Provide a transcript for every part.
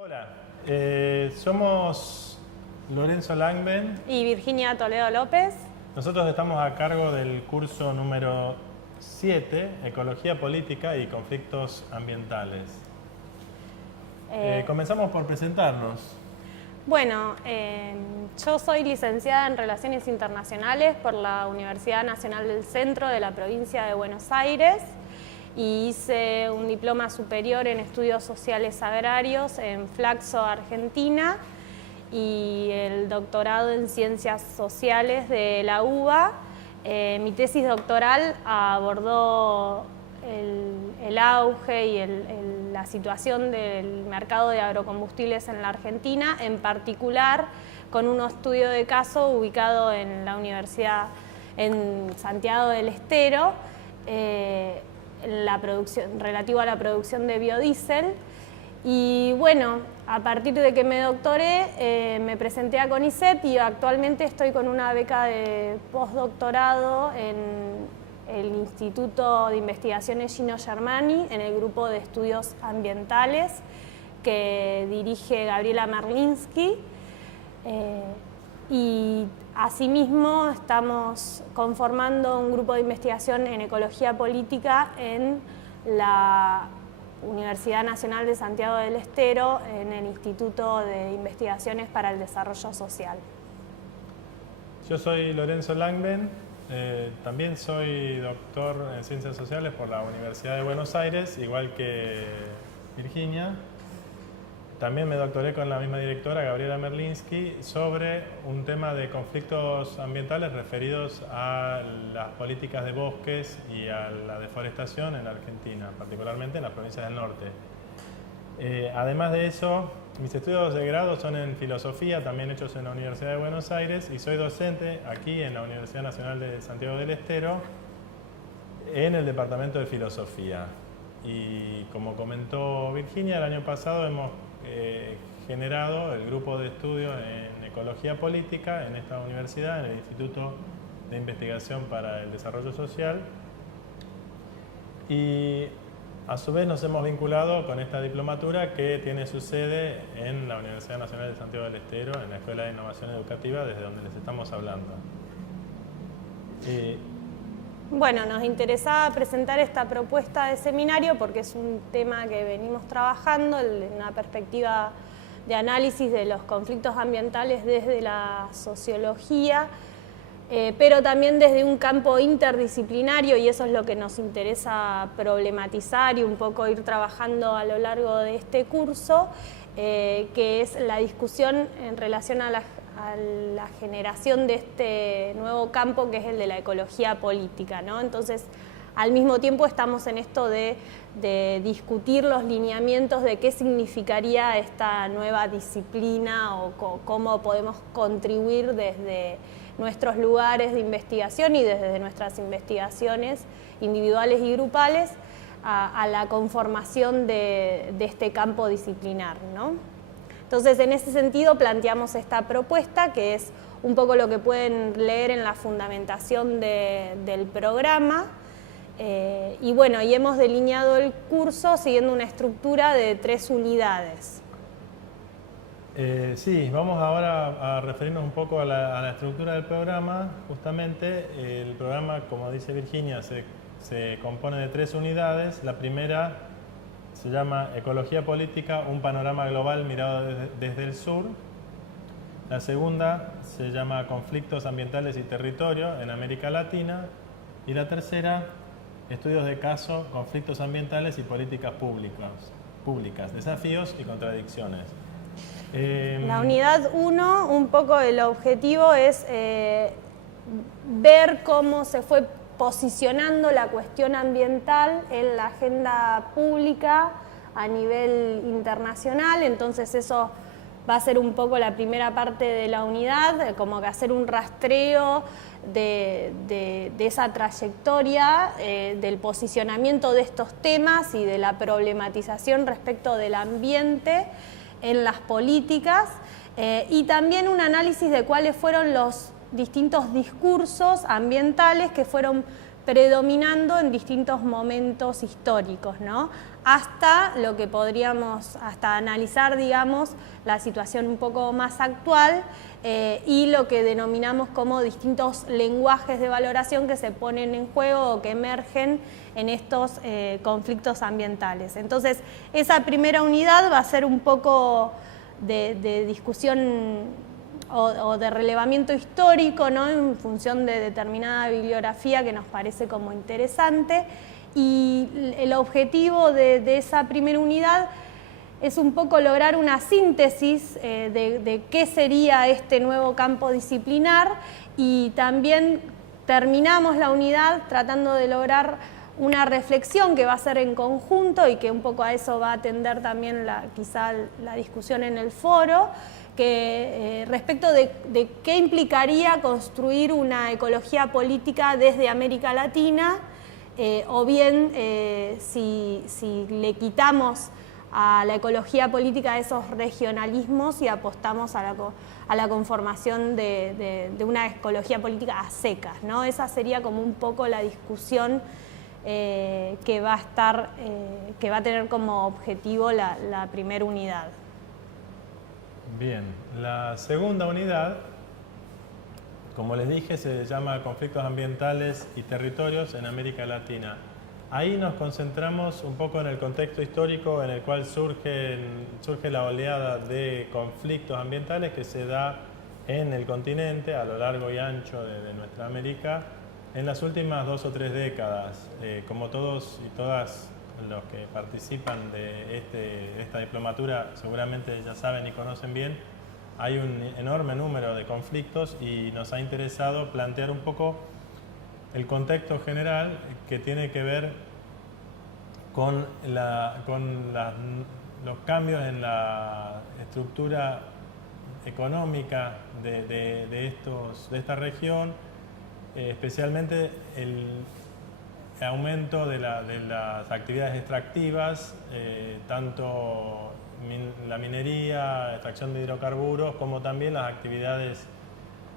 Hola, somos Lorenzo Langben y Virginia Toledo López. Nosotros estamos a cargo del curso número 7, Ecología Política y Conflictos Ambientales. Comenzamos por presentarnos. Bueno, yo soy licenciada en Relaciones Internacionales por la Universidad Nacional del Centro de la provincia de Buenos Aires y hice un diploma superior en Estudios Sociales Agrarios en Flaxo, Argentina, y el doctorado en Ciencias Sociales de la UBA. Mi tesis doctoral abordó el auge y la situación del mercado de agrocombustibles en la Argentina, en particular con un estudio de caso ubicado en la Universidad en Santiago del Estero, relativo a la producción de biodiesel. Y bueno, a partir de que me doctoré, me presenté a CONICET y actualmente estoy con una beca de postdoctorado en el Instituto de Investigaciones Gino Germani, en el grupo de estudios ambientales que dirige Gabriela Merlinski. Y asimismo estamos conformando un grupo de investigación en ecología política en la Universidad Nacional de Santiago del Estero, en el Instituto de Investigaciones para el Desarrollo Social. Yo soy Lorenzo Langben, también soy doctor en Ciencias Sociales por la Universidad de Buenos Aires, igual que Virginia. También me doctoré con la misma directora, Gabriela Merlinski, sobre un tema de conflictos ambientales referidos a las políticas de bosques y a la deforestación en la Argentina, particularmente en las provincias del norte. Además de eso, mis estudios de grado son en filosofía, también hechos en la Universidad de Buenos Aires, y soy docente aquí en la Universidad Nacional de Santiago del Estero, en el Departamento de Filosofía. Y como comentó Virginia, el año pasado hemos generado el grupo de estudio en ecología política en esta universidad, en el Instituto de Investigación para el Desarrollo Social, y a su vez nos hemos vinculado con esta diplomatura que tiene su sede en la Universidad Nacional de Santiago del Estero, en la Escuela de Innovación Educativa, desde donde les estamos hablando. Bueno, nos interesaba presentar esta propuesta de seminario porque es un tema que venimos trabajando en una perspectiva de análisis de los conflictos ambientales desde la sociología, pero también desde un campo interdisciplinario, y eso es lo que nos interesa problematizar y un poco ir trabajando a lo largo de este curso, que es la discusión en relación a la generación de este nuevo campo que es el de la ecología política, ¿no? Entonces, al mismo tiempo estamos en esto de discutir los lineamientos de qué significaría esta nueva disciplina o cómo podemos contribuir desde nuestros lugares de investigación y desde nuestras investigaciones individuales y grupales a la conformación de este campo disciplinar, ¿no? Entonces, en ese sentido, planteamos esta propuesta, que es un poco lo que pueden leer en la fundamentación del programa. Y bueno, y hemos delineado el curso siguiendo una estructura de 3 unidades. Sí, vamos ahora a referirnos un poco a la estructura del programa. Justamente, el programa, como dice Virginia, se compone de 3 unidades. La primera se llama Ecología Política, un panorama global mirado desde el sur. La segunda se llama Conflictos Ambientales y Territorio en América Latina. Y la tercera, Estudios de caso, Conflictos Ambientales y Políticas Públicas, Desafíos y Contradicciones. La unidad 1, un poco el objetivo es ver cómo se fue posicionando la cuestión ambiental en la agenda pública a nivel internacional. Entonces eso va a ser un poco la primera parte de la unidad, como que hacer un rastreo de esa trayectoria, del posicionamiento de estos temas y de la problematización respecto del ambiente en las políticas, y también un análisis de cuáles fueron los distintos discursos ambientales que fueron predominando en distintos momentos históricos, ¿no? hasta lo que podríamos, hasta analizar, digamos, la situación un poco más actual y lo que denominamos como distintos lenguajes de valoración que se ponen en juego o que emergen en estos conflictos ambientales. Entonces, esa primera unidad va a ser un poco de discusión o de relevamiento histórico, ¿no? En función de determinada bibliografía que nos parece como interesante, y el objetivo de esa primera unidad es un poco lograr una síntesis de qué sería este nuevo campo disciplinar, y también terminamos la unidad tratando de lograr una reflexión que va a ser en conjunto y que un poco a eso va a atender también quizá la discusión en el foro, que respecto de qué implicaría construir una ecología política desde América Latina, o bien si le quitamos a la ecología política esos regionalismos y apostamos a la conformación de una ecología política a secas, ¿no? Esa sería como un poco la discusión que va a tener como objetivo la primera unidad. Bien, la segunda unidad, como les dije, se llama Conflictos Ambientales y Territorios en América Latina. Ahí nos concentramos un poco en el contexto histórico en el cual surge la oleada de conflictos ambientales que se da en el continente a lo largo y ancho de nuestra América en las últimas 2 o 3 décadas. Como todos y todas los que participan de esta diplomatura seguramente ya saben y conocen bien, hay un enorme número de conflictos y nos ha interesado plantear un poco el contexto general que tiene que ver con los cambios en la estructura económica de esta región, especialmente el aumento de las actividades extractivas, tanto la minería, extracción de hidrocarburos, como también las actividades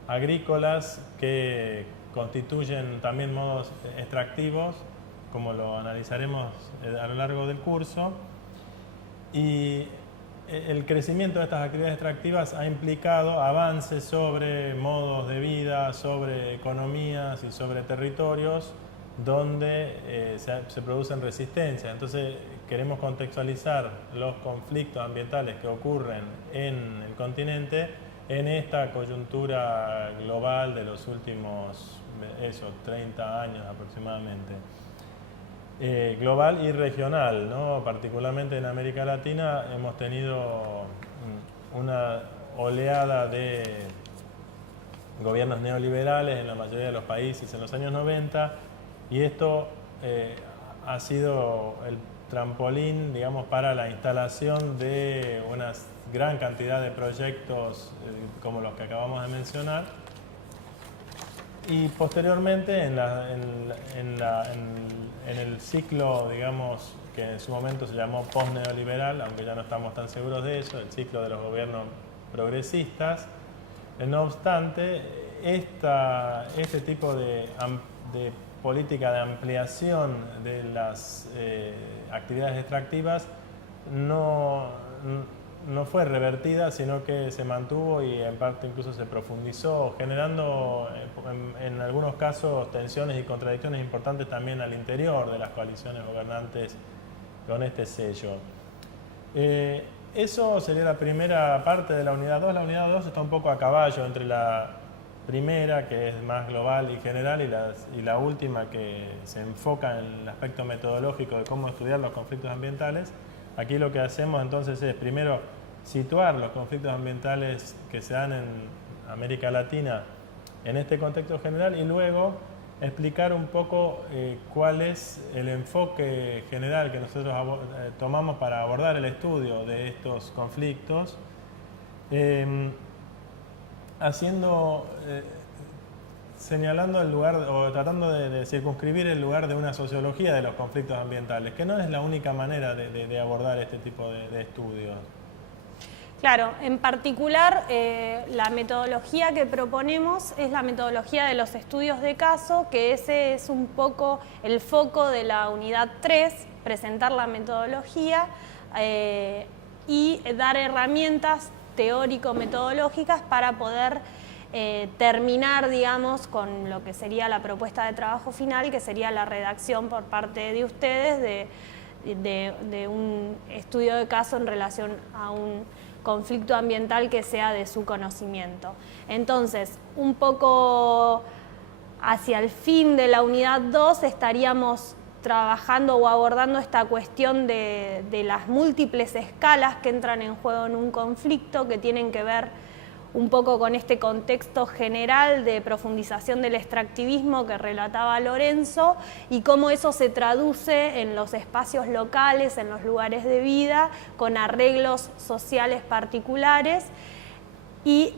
agrícolas que constituyen también modos extractivos, como lo analizaremos a lo largo del curso. Y el crecimiento de estas actividades extractivas ha implicado avances sobre modos de vida, sobre economías y sobre territorios donde se producen resistencias. Entonces queremos contextualizar los conflictos ambientales que ocurren en el continente en esta coyuntura global de los últimos 30 años aproximadamente. Global y regional, ¿no? Particularmente en América Latina hemos tenido una oleada de gobiernos neoliberales en la mayoría de los países en los años 90, y esto ha sido el trampolín, digamos, para la instalación de una gran cantidad de proyectos como los que acabamos de mencionar. Y posteriormente en el ciclo, digamos, que en su momento se llamó post-neoliberal, aunque ya no estamos tan seguros de eso, el ciclo de los gobiernos progresistas. No obstante, este tipo de política de ampliación de las actividades extractivas no fue revertida, sino que se mantuvo y en parte incluso se profundizó, generando en algunos casos tensiones y contradicciones importantes también al interior de las coaliciones gobernantes con este sello. Eso sería la primera parte de la unidad 2. La unidad 2 está un poco a caballo entre la primera, que es más global y general, y la última, que se enfoca en el aspecto metodológico de cómo estudiar los conflictos ambientales. Aquí lo que hacemos entonces es primero situar los conflictos ambientales que se dan en América Latina en este contexto general y luego explicar un poco cuál es el enfoque general que nosotros tomamos para abordar el estudio de estos conflictos, señalando el lugar o tratando de circunscribir el lugar de una sociología de los conflictos ambientales, que no es la única manera de abordar este tipo de estudios. Claro, en particular la metodología que proponemos es la metodología de los estudios de caso, que ese es un poco el foco de la unidad 3, presentar la metodología y dar herramientas teórico-metodológicas para poder terminar, digamos, con lo que sería la propuesta de trabajo final, que sería la redacción por parte de ustedes de un estudio de caso en relación a un conflicto ambiental que sea de su conocimiento. Entonces, un poco hacia el fin de la unidad 2 estaríamos trabajando o abordando esta cuestión de las múltiples escalas que entran en juego en un conflicto, que tienen que ver un poco con este contexto general de profundización del extractivismo que relataba Lorenzo y cómo eso se traduce en los espacios locales, en los lugares de vida, con arreglos sociales particulares. Y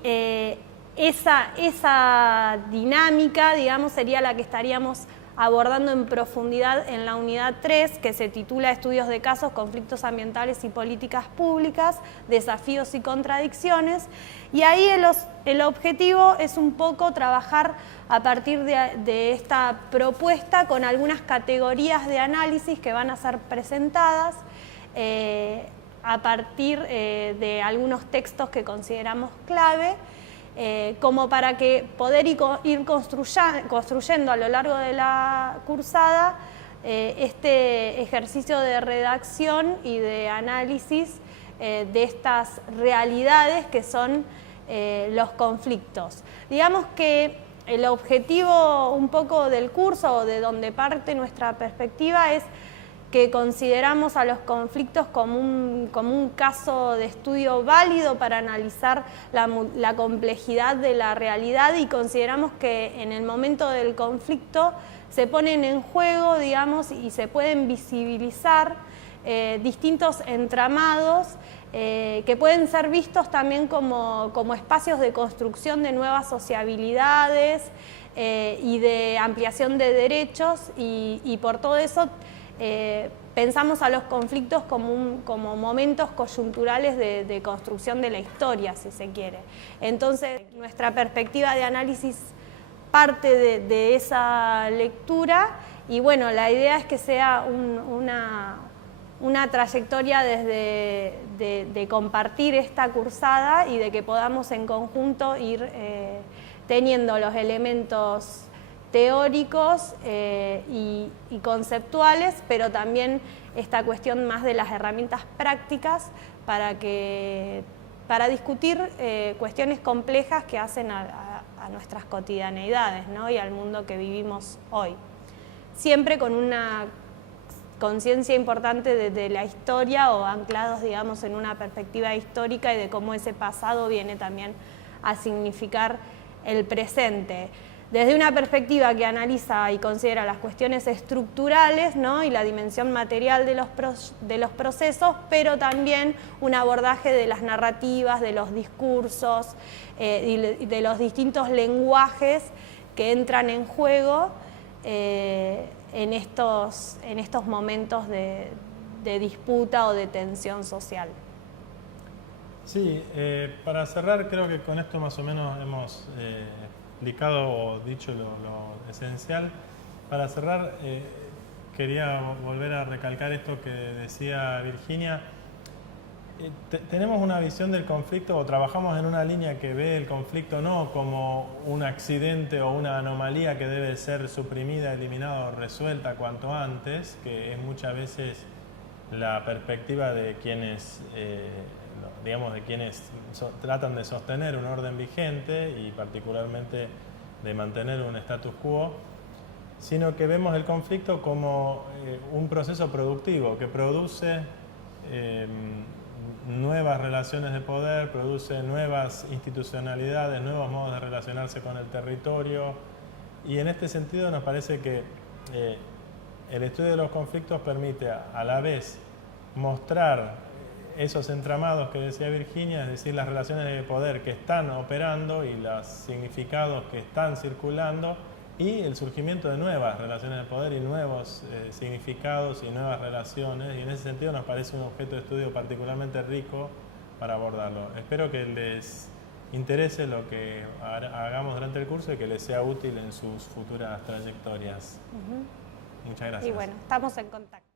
esa dinámica, digamos, sería la que estaríamos abordando en profundidad en la unidad 3, que se titula Estudios de casos, conflictos ambientales y políticas públicas, desafíos y contradicciones. Y ahí el objetivo es un poco trabajar a partir de esta propuesta con algunas categorías de análisis que van a ser presentadas a partir de algunos textos que consideramos clave, como para que poder ir construyendo a lo largo de la cursada este ejercicio de redacción y de análisis de estas realidades que son los conflictos. Digamos que el objetivo un poco del curso, o de donde parte nuestra perspectiva, es que consideramos a los conflictos como un caso de estudio válido para analizar la complejidad de la realidad, y consideramos que en el momento del conflicto se ponen en juego, digamos, y se pueden visibilizar distintos entramados que pueden ser vistos también como espacios de construcción de nuevas sociabilidades y de ampliación de derechos, y por todo eso pensamos a los conflictos como momentos coyunturales de construcción de la historia, si se quiere. Entonces, nuestra perspectiva de análisis parte de esa lectura, y bueno, la idea es que sea una trayectoria de compartir esta cursada y de que podamos en conjunto ir teniendo los elementos teóricos y conceptuales, pero también esta cuestión más de las herramientas prácticas para discutir cuestiones complejas que hacen a nuestras cotidianeidades, ¿no? Y al mundo que vivimos hoy. Siempre con una conciencia importante de la historia, o anclados, digamos, en una perspectiva histórica y de cómo ese pasado viene también a significar el presente. Desde una perspectiva que analiza y considera las cuestiones estructurales, ¿no? Y la dimensión material de los procesos, pero también un abordaje de las narrativas, de los discursos y de los distintos lenguajes que entran en juego en estos momentos de disputa o de tensión social. Sí, para cerrar, creo que con esto más o menos hemos explicado o dicho lo esencial. Para cerrar, quería volver a recalcar esto que decía Virginia. Tenemos una visión del conflicto, o trabajamos en una línea que ve el conflicto no como un accidente o una anomalía que debe ser suprimida, eliminada o resuelta cuanto antes, que es muchas veces la perspectiva de quienes tratan de sostener un orden vigente y particularmente de mantener un status quo, sino que vemos el conflicto como un proceso productivo que produce nuevas relaciones de poder, produce nuevas institucionalidades, nuevos modos de relacionarse con el territorio, y en este sentido nos parece que el estudio de los conflictos permite a la vez mostrar esos entramados que decía Virginia, es decir, las relaciones de poder que están operando y los significados que están circulando, y el surgimiento de nuevas relaciones de poder y nuevos significados y nuevas relaciones, y en ese sentido nos parece un objeto de estudio particularmente rico para abordarlo. Espero que les interese lo que hagamos durante el curso y que les sea útil en sus futuras trayectorias. Muchas gracias. Y bueno, estamos en contacto.